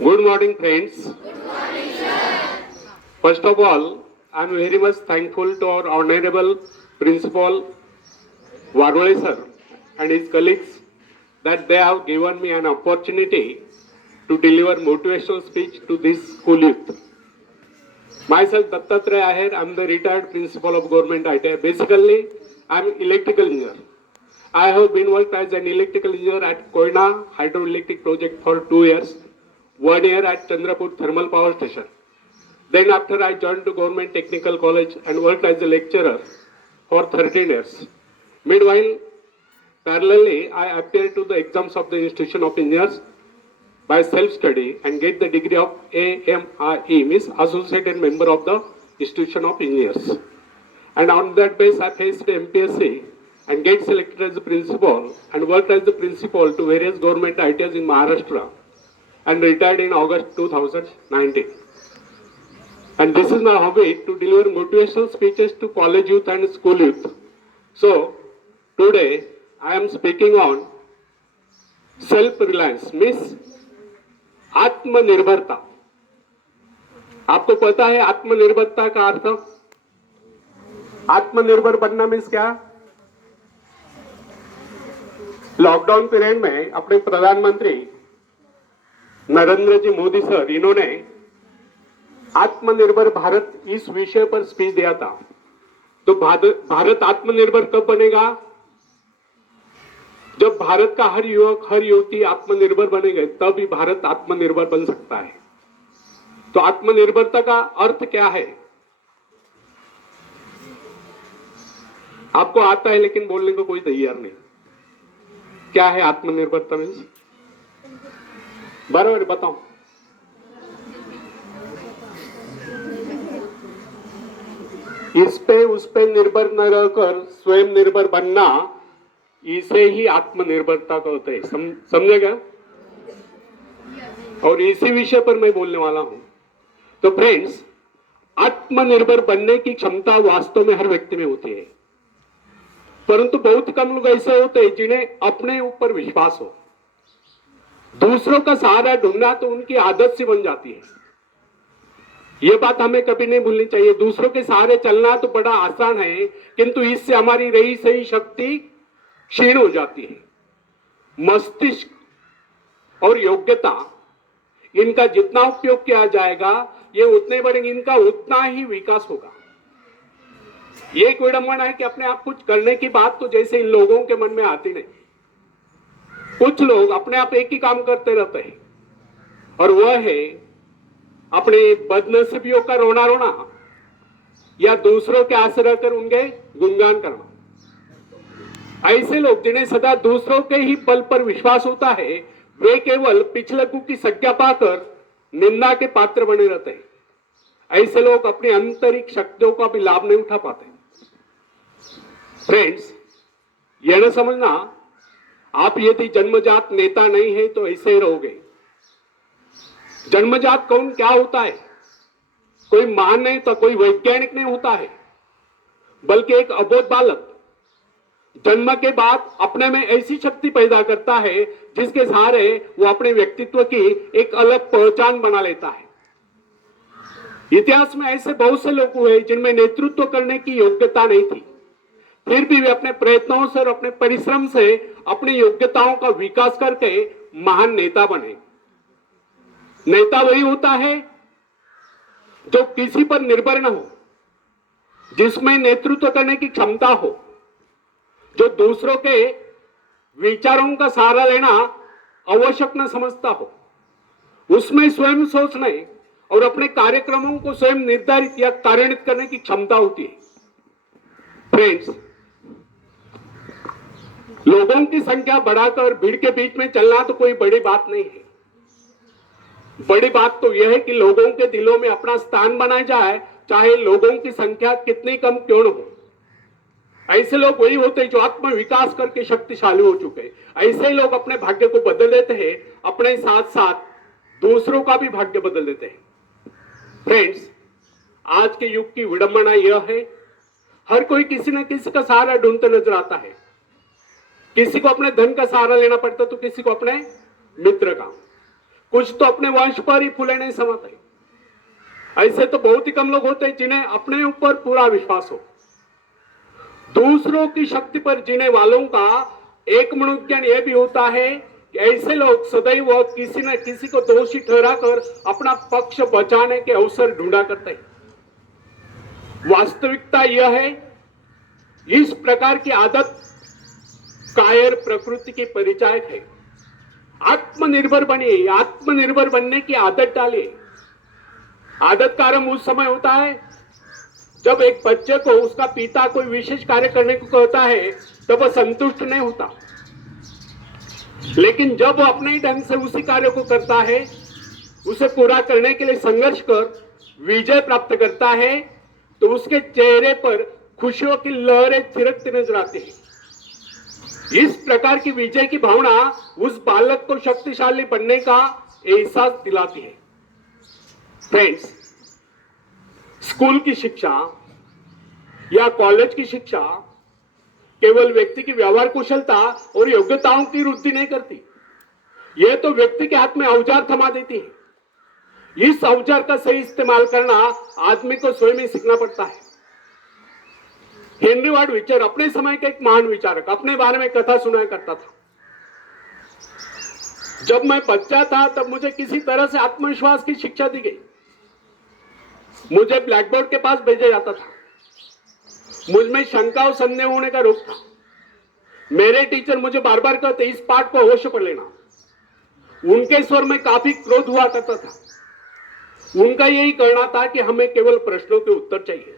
Good morning, friends. First of all, I am very much thankful to our Honorable Principal Varmale sir and his colleagues that they have given me an opportunity to deliver motivational speech to this school youth. Myself, Dattatreya Aher, I am the retired principal of Government ITI. Basically, I am electrical engineer. I have been worked as an electrical engineer at Koyna hydroelectric project for 2 years, 1 year at Chandrapur thermal power station. Then after I joined to Government Technical College and worked as a lecturer for 13 years. Meanwhile, parallelly, I appeared to the exams of the Institution of Engineers by self-study and get the degree of AMIE, means Associated Member of the Institution of Engineers. And on that base, I faced MPSC and get selected as the principal and worked as the principal to various government ITIs in Maharashtra and retired in August 2019. And this is my hobby to deliver motivational speeches to college youth and school youth. So, today I am speaking on self-reliance, means आत्मनिर्भरता. आपको पता है आत्मनिर्भरता का अर्थ? आत्मनिर्भर बनना means क्या? Lockdown period में अपने प्रधानमंत्री नरेंद्र जी मोदी सर, इन्होंने आत्मनिर्भर भारत इस विषय पर स्पीच दिया था. तो भारत आत्मनिर्भर कब बनेगा? जब भारत का हर युवक हर युवती आत्मनिर्भर बनेंगे तब ही भारत आत्मनिर्भर बन सकता है. तो आत्मनिर्भरता का अर्थ क्या है? आपको आता है लेकिन बोलने को कोई तैयार नहीं. क्या है आत्मनिर्भरता मीन्स? बराबर बताओ. इस पे उस पे निर्भर न रहकर स्वयं निर्भर बनना, इसे ही आत्मनिर्भरता कहते हैं. समझेगा? और इसी विषय पर मैं बोलने वाला हूं. तो फ्रेंड्स, आत्मनिर्भर बनने की क्षमता वास्तव में हर व्यक्ति में होती है, परंतु बहुत कम लोग ऐसे होते हैं जिन्हें अपने ऊपर विश्वास हो. दूसरों का सहारा ढूंढना तो उनकी आदत सी बन जाती है. यह बात हमें कभी नहीं भूलनी चाहिए. दूसरों के सहारे चलना तो बड़ा आसान है, किंतु इससे हमारी रही सही शक्ति क्षीण हो जाती है. मस्तिष्क और योग्यता, इनका जितना उपयोग किया जाएगा ये उतने बढ़ेंगे, इनका उतना ही विकास होगा. ये एक विडंबना है कि अपने आप कुछ करने की बात तो जैसे इन लोगों के मन में आती नहीं. कुछ लोग अपने आप एक ही काम करते रहते हैं, और वह है अपने बदनसीबियों का रोना रोना या दूसरों के आश्रय कर उनके गुणगान करना. ऐसे लोग जिन्हें सदा दूसरों के ही बल पर विश्वास होता है, वे केवल पिछलकू की संज्ञा पाकर निंदा के पात्र बने रहते हैं. ऐसे लोग अपनी आंतरिक शक्तियों का भी लाभ नहीं उठा पाते. फ्रेंड्स, यह न समझना आप यदि जन्मजात नेता नहीं है तो ऐसे ही रहोगे. जन्मजात कौन क्या होता है? कोई महान नहीं तो कोई वैज्ञानिक नहीं होता है, बल्कि एक अबोध बालक जन्म के बाद अपने में ऐसी शक्ति पैदा करता है जिसके सहारे वो अपने व्यक्तित्व की एक अलग पहचान बना लेता है. इतिहास में ऐसे बहुत से लोग हुए जिनमें नेतृत्व करने की योग्यता नहीं थी, फिर भी वे अपने प्रयत्नों से और अपने परिश्रम से अपनी योग्यताओं का विकास करके महान नेता बने. नेता वही होता है जो किसी पर निर्भर न हो, जिसमें नेतृत्व करने की क्षमता हो, जो दूसरों के विचारों का सहारा लेना आवश्यक न समझता हो, उसमें स्वयं सोचने और अपने कार्यक्रमों को स्वयं निर्धारित या कार्यान्वित करने की क्षमता होती है. फ्रेंड्स, लोगों की संख्या बढ़ाकर भीड़ के बीच में चलना तो कोई बड़ी बात नहीं है. बड़ी बात तो यह है कि लोगों के दिलों में अपना स्थान बनाया जाए, चाहे लोगों की संख्या कितनी कम क्यों न हो. ऐसे लोग वही होते हैं जो आत्म विकास करके शक्तिशाली हो चुके हैं. ऐसे लोग अपने भाग्य को बदल देते हैं, अपने साथ साथ दूसरों का भी भाग्य बदल देते हैं. फ्रेंड्स, आज के युग की विडंबना यह है, हर कोई किसी न किसी का सहारा ढूंढते नजर आता है. किसी को अपने धन का सहारा लेना पड़ता तो किसी को अपने मित्र का. कुछ तो अपने वंश पर ही फूले नहीं समाते। ऐसे तो बहुत ही कम लोग होते हैं जिन्हें अपने ऊपर पूरा विश्वास हो। दूसरों की शक्ति पर जीने वालों का एक मनोज्ञान यह भी होता है कि ऐसे लोग सदैव किसी न किसी को दोषी ठहराकर अपना पक्ष बचाने के अवसर ढूंढा करते हैं। वास्तविकता यह है, इस प्रकार की आदत कायर प्रकृति की परिचायक है। आत्मनिर्भर बनिए, आत्मनिर्भर बनने की आदत डालिए। आदत का आरंभ उस समय होता है जब एक बच्चे को उसका पिता कोई विशेष कार्य करने को कहता है तब वह संतुष्ट नहीं होता, लेकिन जब वो अपने ही ढंग से उसी कार्य को करता है, उसे पूरा करने के लिए संघर्ष कर विजय प्राप्त करता है, तो उसके चेहरे पर खुशियों की लहरें थिरकती नजर आती है। इस प्रकार की विजय की भावना उस बालक को शक्तिशाली बनने का एहसास दिलाती है। फ्रेंड्स, स्कूल की शिक्षा या कॉलेज की शिक्षा केवल व्यक्ति की व्यवहार कुशलता और योग्यताओं की वृद्धि नहीं करती, यह तो व्यक्ति के हाथ में औजार थमा देती है। इस औजार का सही इस्तेमाल करना आदमी को स्वयं ही सीखना पड़ता है। हेनरी वार्ड विचर अपने समय के एक महान विचारक, अपने बारे में कथा सुनाया करता था। जब मैं बच्चा था तब मुझे किसी तरह से आत्मविश्वास की शिक्षा दी गई। मुझे ब्लैक बोर्ड के पास भेजा जाता था। मुझ में शंका और संदेह होने का रोग था। मेरे टीचर मुझे बार बार कहते, इस पाठ को अवश्य पढ़ लेना। उनके स्वर में काफी क्रोध हुआ करता था। उनका यही कहना था कि हमें केवल प्रश्नों के उत्तर चाहिए।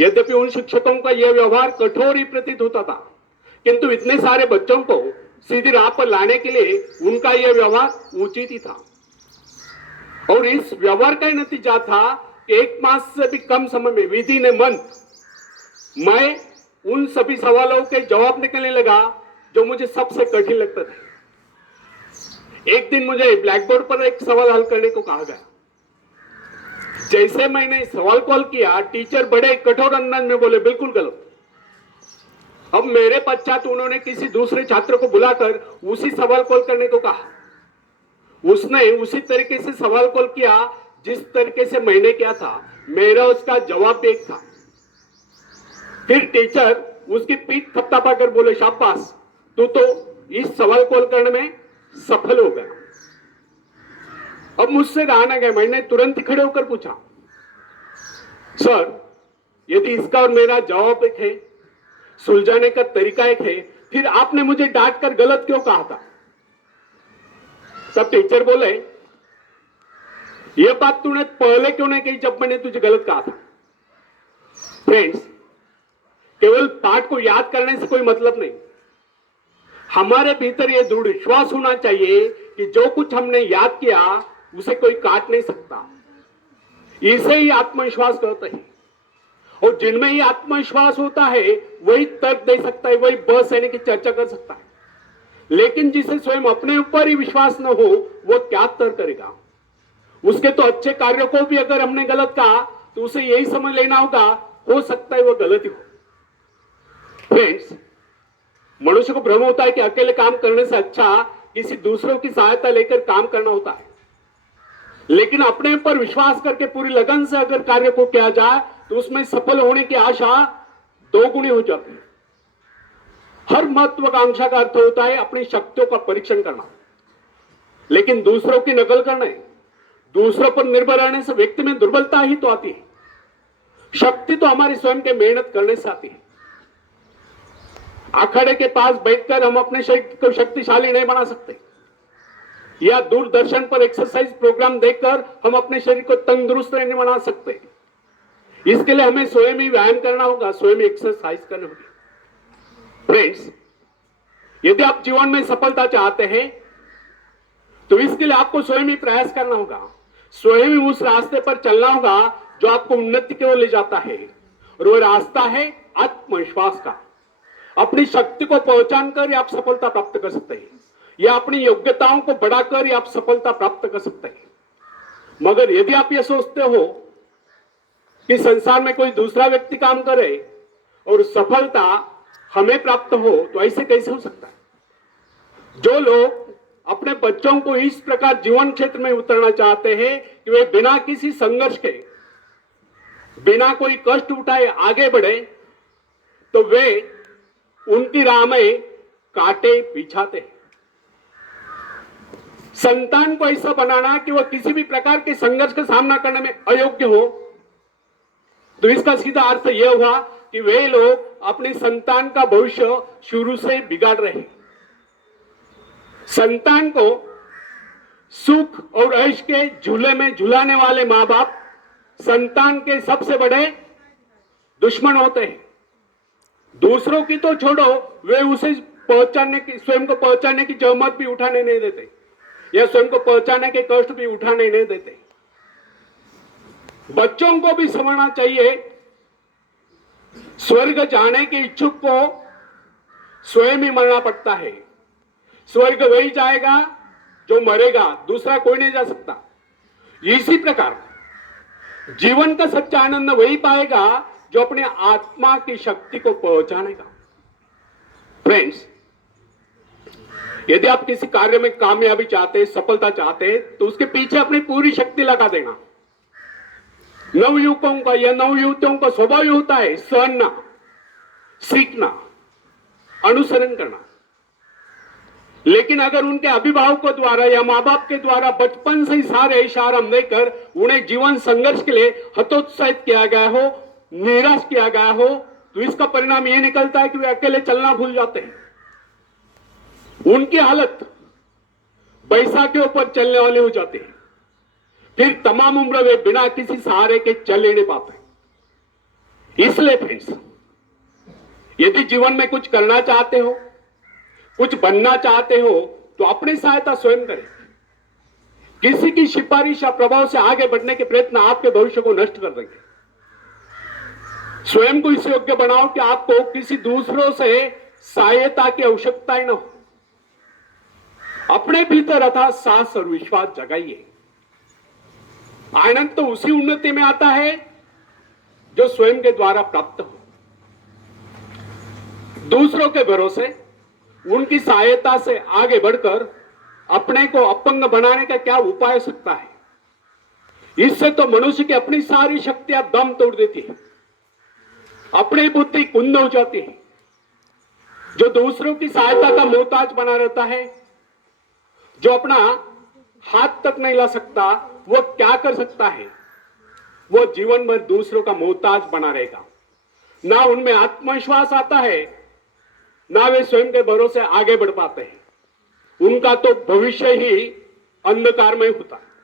यद्यपि उन शिक्षकों का यह व्यवहार कठोर ही प्रतीत होता था, किंतु इतने सारे बच्चों को सीधी राह पर लाने के लिए उनका यह व्यवहार उचित ही था। और इस व्यवहार का नतीजा था कि 1 मास से भी कम समय में, विदिन ए मंथ, मैं उन सभी सवालों के जवाब निकलने लगा जो मुझे सबसे कठिन लगता था। एक दिन मुझे ब्लैक बोर्ड पर एक सवाल हल करने को कहा गया। जैसे मैंने सवाल कॉल किया, टीचर बड़े कठोर अंदाज में बोले, बिल्कुल गलत। अब मेरे पश्चात उन्होंने किसी दूसरे छात्र को बुलाकर उसी सवाल कॉल करने को कहा। उसने उसी तरीके से सवाल कॉल किया जिस तरीके से मैंने किया था। मेरा उसका जवाब एक था। फिर टीचर उसकी पीठ थपथपाकर बोले, शाबाश, तू तो इस सवाल कॉल करने में सफल हो गया। अब मुझसे रहा ना गया, मैंने तुरंत ही खड़े होकर पूछा, सर, यदि इसका और मेरा जवाब एक है, सुलझाने का तरीका एक है, फिर आपने मुझे डांट कर गलत क्यों कहा था? तब टीचर बोले, यह बात तूने पहले क्यों नहीं कही जब मैंने तुझे गलत कहा था? फ्रेंड्स, केवल पाठ को याद करने से कोई मतलब नहीं। हमारे भीतर यह दृढ़ विश्वास होना चाहिए कि जो कुछ हमने याद किया उसे कोई काट नहीं सकता। इसे ही आत्मविश्वास कहते हैं। और जिनमें ही आत्मविश्वास होता है वही तर्क दे सकता है, वही बहस यानी कि चर्चा कर सकता है। लेकिन जिसे स्वयं अपने ऊपर ही विश्वास न हो, वो क्या तर्क करेगा? उसके तो अच्छे कार्यों को भी अगर हमने गलत कहा तो उसे यही समझ लेना होगा, हो सकता है वो गलत ही हो। फ्रेंड्स, मनुष्य को भ्रम होता है कि अकेले काम करने से अच्छा किसी दूसरों की सहायता लेकर काम करना होता है। लेकिन अपने ऊपर विश्वास करके पूरी लगन से अगर कार्य को किया जाए तो उसमें सफल होने की आशा दोगुनी हो जाती है। हर महत्वाकांक्षा का अर्थ होता है अपनी शक्तियों का परीक्षण करना, लेकिन दूसरों की नकल करना है। दूसरों पर निर्भर रहने से व्यक्ति में दुर्बलता ही तो आती है। शक्ति तो हमारी स्वयं के मेहनत करने से आती है। अखाड़े के पास बैठकर हम अपने शरीर को शक्तिशाली नहीं बना सकते, या दूरदर्शन पर एक्सरसाइज प्रोग्राम देखकर हम अपने शरीर को तंदुरुस्त नहीं बना सकते। इसके लिए हमें स्वयं ही व्यायाम करना होगा, स्वयं ही एक्सरसाइज करनी होगी। फ्रेंड्स, यदि आप जीवन में सफलता चाहते हैं तो इसके लिए आपको स्वयं ही प्रयास करना होगा, स्वयं ही उस रास्ते पर चलना होगा जो आपको उन्नति की ओर ले जाता है। और वो रास्ता है आत्मविश्वास का। अपनी शक्ति को पहचान कर आप सफलता प्राप्त कर सकते हैं, या अपनी योग्यताओं को बढ़ाकर आप सफलता प्राप्त कर सकते हैं। मगर यदि आप ये सोचते हो कि संसार में कोई दूसरा व्यक्ति काम करे और सफलता हमें प्राप्त हो, तो ऐसे कैसे हो सकता है? जो लोग अपने बच्चों को इस प्रकार जीवन क्षेत्र में उतरना चाहते हैं कि वे बिना किसी संघर्ष के, बिना कोई कष्ट उठाए आगे बढ़े, तो वे उनकी राह में कांटे बिछाते हैं। संतान को ऐसा बनाना कि वह किसी भी प्रकार के संघर्ष का सामना करने में अयोग्य हो, तो इसका सीधा अर्थ यह हुआ कि वे लोग अपने संतान का भविष्य शुरू से बिगाड़ रहे हैं। संतान को सुख और ऐश के झूले में झुलाने वाले मां बाप संतान के सबसे बड़े दुश्मन होते हैं। दूसरों की तो छोड़ो, वे उसे स्वयं को पहुंचाने की जहमत भी उठाने नहीं देते, या स्वयं को पहुंचाने के कष्ट भी उठाने नहीं देते। बच्चों को भी समझना चाहिए, स्वर्ग जाने के इच्छुक को स्वयं ही मरना पड़ता है। स्वर्ग वही जाएगा जो मरेगा, दूसरा कोई नहीं जा सकता। इसी प्रकार जीवन का सच्चा आनंद वही पाएगा जो अपने आत्मा की शक्ति को पहचानेगा। फ्रेंड्स, यदि आप किसी कार्य में कामयाबी चाहते, सफलता चाहते, तो उसके पीछे अपनी पूरी शक्ति लगा देना। नवयुवकों का या नवयुवतियों का स्वभाव होता है सहना, सीखना, अनुसरण करना। लेकिन अगर उनके अभिभावकों द्वारा या मां बाप के द्वारा बचपन से ही सारे इशारा देकर उन्हें जीवन संघर्ष के लिए हतोत्साहित किया गया हो, निराश किया गया हो, तो इसका परिणाम यह निकलता है कि वे अकेले चलना भूल जाते हैं। उनकी हालत बैसाख के ऊपर चलने वाली हो जाती है। फिर तमाम उम्र वे बिना किसी सहारे के चल ही नहीं पाते। इसलिए फ्रेंड्स, यदि जीवन में कुछ करना चाहते हो, कुछ बनना चाहते हो, तो अपनी सहायता स्वयं करें। किसी की सिफारिश या प्रभाव से आगे बढ़ने के प्रयत्न आपके भविष्य को नष्ट कर देंगे। स्वयं को इस योग्य बनाओ कि आपको किसी दूसरों से सहायता की आवश्यकता ही न हो। अपने भीतर अर्थात साहस और विश्वास जगाइए। आनंद तो उसी उन्नति में आता है जो स्वयं के द्वारा प्राप्त हो। दूसरों के भरोसे, उनकी सहायता से आगे बढ़कर अपने को अपंग बनाने का क्या उपाय हो सकता है? इससे तो मनुष्य की अपनी सारी शक्तियां दम तोड़ देती है, अपनी बुद्धि कुंद हो जाती है। जो दूसरों की सहायता का मोहताज बना रहता है, जो अपना हाथ तक नहीं ला सकता, वो क्या कर सकता है? वो जीवन भर दूसरों का मोहताज बना रहेगा। ना उनमें आत्मविश्वास आता है, ना वे स्वयं के भरोसे आगे बढ़ पाते हैं। उनका तो भविष्य ही अंधकार में होता है।